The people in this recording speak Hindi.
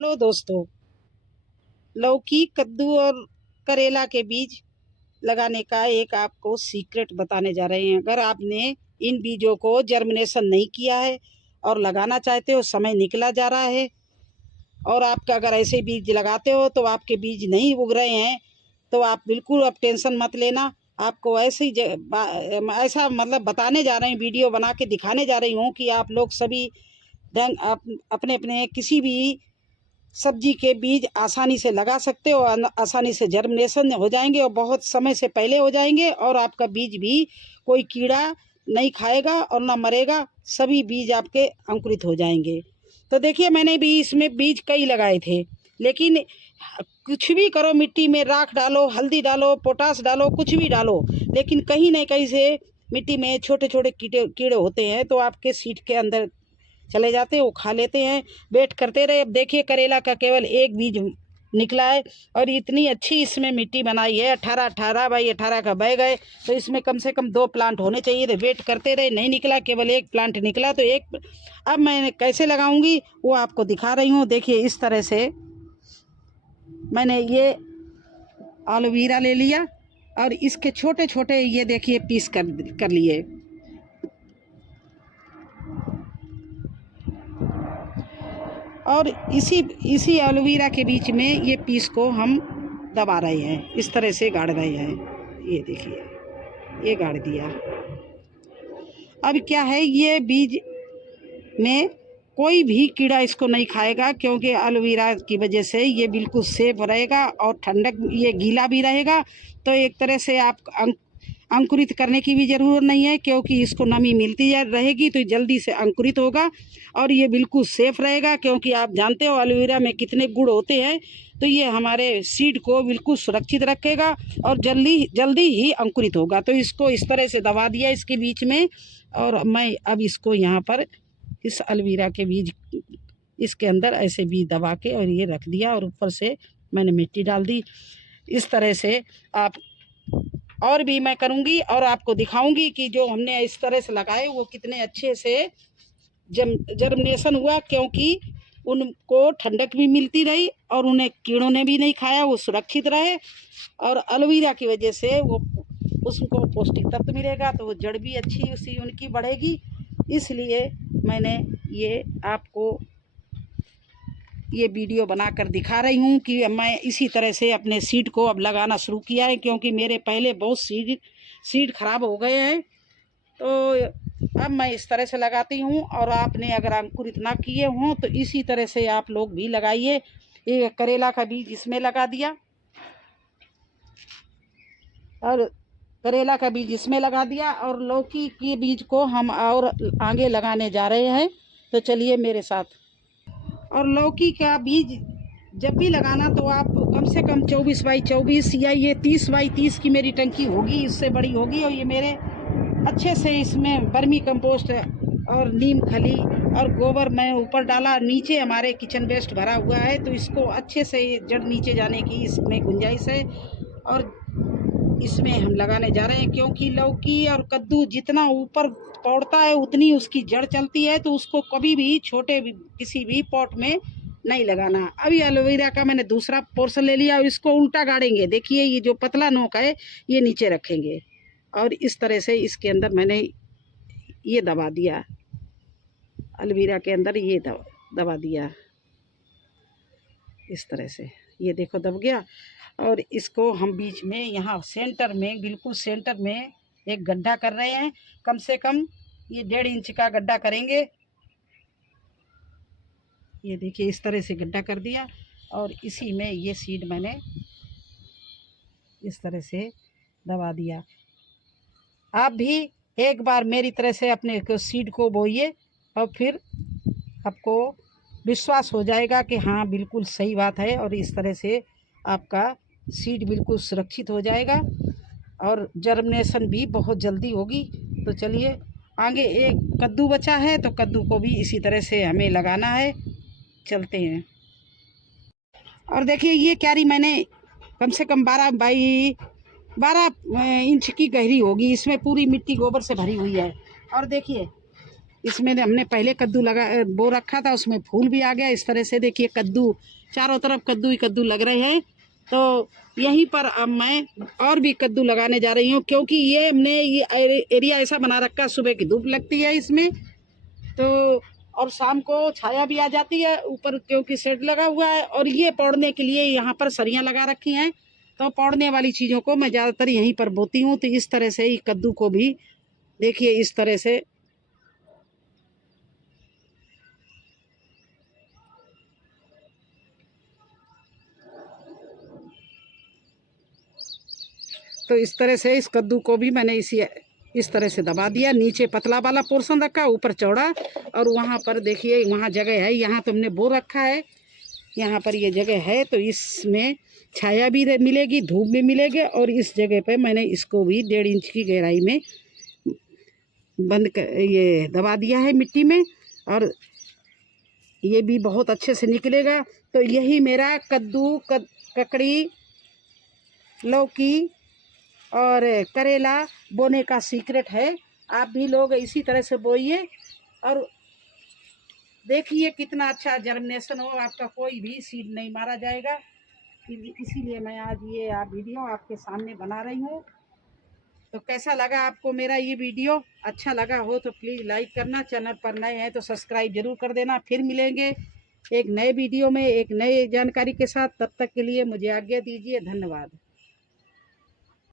हेलो दोस्तों, लौकी, कद्दू और करेला के बीज लगाने का एक आपको सीक्रेट बताने जा रहे हैं। अगर आपने इन बीजों को जर्मिनेशन नहीं किया है और लगाना चाहते हो, समय निकला जा रहा है और आपका अगर ऐसे बीज लगाते हो तो आपके बीज नहीं उग रहे हैं, तो आप बिल्कुल अब टेंशन मत लेना। आपको ऐसे ही ऐसा मतलब बताने जा रहे हैं, वीडियो बना के दिखाने जा रही हूँ कि आप लोग सभी अपने अपने किसी भी सब्जी के बीज आसानी से लगा सकते हो, आसानी से जर्मिनेशन हो जाएंगे और बहुत समय से पहले हो जाएंगे और आपका बीज भी कोई कीड़ा नहीं खाएगा और ना मरेगा। सभी बीज आपके अंकुरित हो जाएंगे। तो देखिए, मैंने भी इसमें बीज कई लगाए थे, लेकिन कुछ भी करो, मिट्टी में राख डालो, हल्दी डालो, पोटास डालो, कुछ भी डालो, लेकिन कहीं न कहीं से मिट्टी में छोटे छोटे कीड़े कीड़े होते हैं, तो आपके सीड के अंदर चले जाते हैं, वो खा लेते हैं। वेट करते रहे। अब देखिए, करेला का केवल एक बीज निकला है और इतनी अच्छी इसमें मिट्टी बनाई है, 18x18 का बैग है, तो इसमें कम से कम 2 प्लांट होने चाहिए थे। वेट करते रहे, नहीं निकला, केवल एक प्लांट निकला। तो एक अब मैं कैसे लगाऊंगी वो आपको दिखा रही हूँ। देखिए, इस तरह से मैंने ये एलोवेरा ले लिया और इसके छोटे छोटे ये देखिए पीस कर लिए और इसी इसी एलोवेरा के बीच में ये पीस को हम दबा रहे हैं, इस तरह से गाड़ रहे हैं। ये देखिए, ये गाड़ दिया। अब क्या है, ये बीज में कोई भी कीड़ा इसको नहीं खाएगा, क्योंकि एलोवेरा की वजह से ये बिल्कुल सेफ रहेगा और ठंडक, ये गीला भी रहेगा। तो एक तरह से आप अंकुरित करने की भी ज़रूरत नहीं है, क्योंकि इसको नमी मिलती रहेगी तो जल्दी से अंकुरित होगा और ये बिल्कुल सेफ रहेगा। क्योंकि आप जानते हो एलोवेरा में कितने गुण होते हैं, तो ये हमारे सीड को बिल्कुल सुरक्षित रखेगा और जल्दी जल्दी ही अंकुरित होगा। तो इसको इस तरह से दबा दिया इसके बीच में, और मैं अब इसको यहाँ पर इस एलोवेरा के बीज इसके अंदर ऐसे बीज दबा के और ये रख दिया और ऊपर से मैंने मिट्टी डाल दी। इस तरह से आप और भी मैं करूँगी और आपको दिखाऊंगी कि जो हमने इस तरह से लगाए वो कितने अच्छे से जर्मिनेशन हुआ, क्योंकि उनको ठंडक भी मिलती रही और उन्हें कीड़ों ने भी नहीं खाया, वो सुरक्षित रहे और एलोवेरा की वजह से वो उसको पौष्टिक तत्व मिलेगा, तो वो जड़ भी अच्छी उसी उनकी बढ़ेगी। इसलिए मैंने ये आपको ये वीडियो बनाकर दिखा रही हूँ कि मैं इसी तरह से अपने सीड को अब लगाना शुरू किया है, क्योंकि मेरे पहले बहुत सीड खराब हो गए हैं। तो अब मैं इस तरह से लगाती हूँ और आपने अगर अंकुरित ना किए हों तो इसी तरह से आप लोग भी लगाइए। ये करेला का बीज इसमें लगा दिया और करेला का बीज इसमें लगा दिया और लौकी के बीज को हम और आगे लगाने जा रहे हैं। तो चलिए मेरे साथ। और लौकी का बीज जब भी लगाना तो आप कम से कम 24x24 या ये 30x30 की मेरी टंकी होगी, इससे बड़ी होगी, और ये मेरे अच्छे से इसमें वर्मी कंपोस्ट और नीम खली और गोबर मैं ऊपर डाला। नीचे हमारे किचन वेस्ट भरा हुआ है, तो इसको अच्छे से जड़ नीचे जाने की इसमें गुंजाइश है और इसमें हम लगाने जा रहे हैं। क्योंकि लौकी और कद्दू जितना ऊपर पौड़ता है उतनी उसकी जड़ चलती है, तो उसको कभी भी छोटे किसी भी पॉट में नहीं लगाना। अभी एलोवेरा का मैंने दूसरा पोर्शन ले लिया और इसको उल्टा गाड़ेंगे। देखिए, ये जो पतला नोक है ये नीचे रखेंगे और इस तरह से इसके अंदर मैंने ये दबा दिया, एलोवेरा के अंदर ये दबा दिया इस तरह से। ये देखो दब गया। और इसको हम बीच में यहाँ सेंटर में, बिल्कुल सेंटर में एक गड्ढा कर रहे हैं। कम से कम ये 1.5 इंच का गड्ढा करेंगे। ये देखिए, इस तरह से गड्ढा कर दिया और इसी में ये सीड मैंने इस तरह से दबा दिया। आप भी एक बार मेरी तरह से अपने सीड को बोइए और फिर आपको विश्वास हो जाएगा कि हाँ, बिल्कुल सही बात है और इस तरह से आपका सीड बिल्कुल सुरक्षित हो जाएगा और जर्मिनेशन भी बहुत जल्दी होगी। तो चलिए आगे एक कद्दू बचा है, तो कद्दू को भी इसी तरह से हमें लगाना है। चलते हैं। और देखिए, ये क्यारी मैंने कम से कम 12 इंच की गहरी होगी, इसमें पूरी मिट्टी गोबर से भरी हुई है। और देखिए, इसमें हमने पहले कद्दू लगा बो रखा था, उसमें फूल भी आ गया। इस तरह से देखिए कद्दू, चारों तरफ कद्दू ही कद्दू लग रहे हैं। तो यहीं पर अब मैं और भी कद्दू लगाने जा रही हूँ, क्योंकि ये हमने ये एरिया ऐसा बना रखा, सुबह की धूप लगती है इसमें तो, और शाम को छाया भी आ जाती है ऊपर, क्योंकि शेड लगा हुआ है। और ये पौड़ने के लिए यहाँ पर सरियाँ लगा रखी हैं, तो पौड़ने वाली चीज़ों को मैं ज़्यादातर यहीं पर बोती हूँ। तो इस तरह से ही कद्दू को भी देखिए इस तरह से तो इस तरह से इस कद्दू को भी मैंने इस तरह से दबा दिया। नीचे पतला वाला पोर्शन रखा, ऊपर चौड़ा। और वहाँ पर देखिए वहाँ जगह है, यहाँ तो हमने बो रखा है, यहाँ पर ये जगह है तो इसमें छाया भी मिलेगी, धूप भी मिलेगी। और इस जगह पे मैंने इसको भी 1.5 इंच की गहराई में ये दबा दिया है मिट्टी में, और ये भी बहुत अच्छे से निकलेगा। तो यही मेरा कद्दू, ककड़ी, लौकी और करेला बोने का सीक्रेट है। आप भी लोग इसी तरह से बोइए और देखिए कितना अच्छा जर्मिनेशन हो, आपका कोई भी सीड नहीं मारा जाएगा। इसीलिए मैं आज ये वीडियो आपके सामने बना रही हूँ। तो कैसा लगा आपको मेरा ये वीडियो? अच्छा लगा हो तो प्लीज़ लाइक करना, चैनल पर नए हैं तो सब्सक्राइब जरूर कर देना। फिर मिलेंगे एक नए वीडियो में एक नए जानकारी के साथ। तब तक के लिए मुझे आज्ञा दीजिए। धन्यवाद।